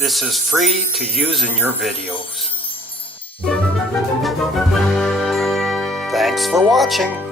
This is free to use in your videos. Thanks for watching.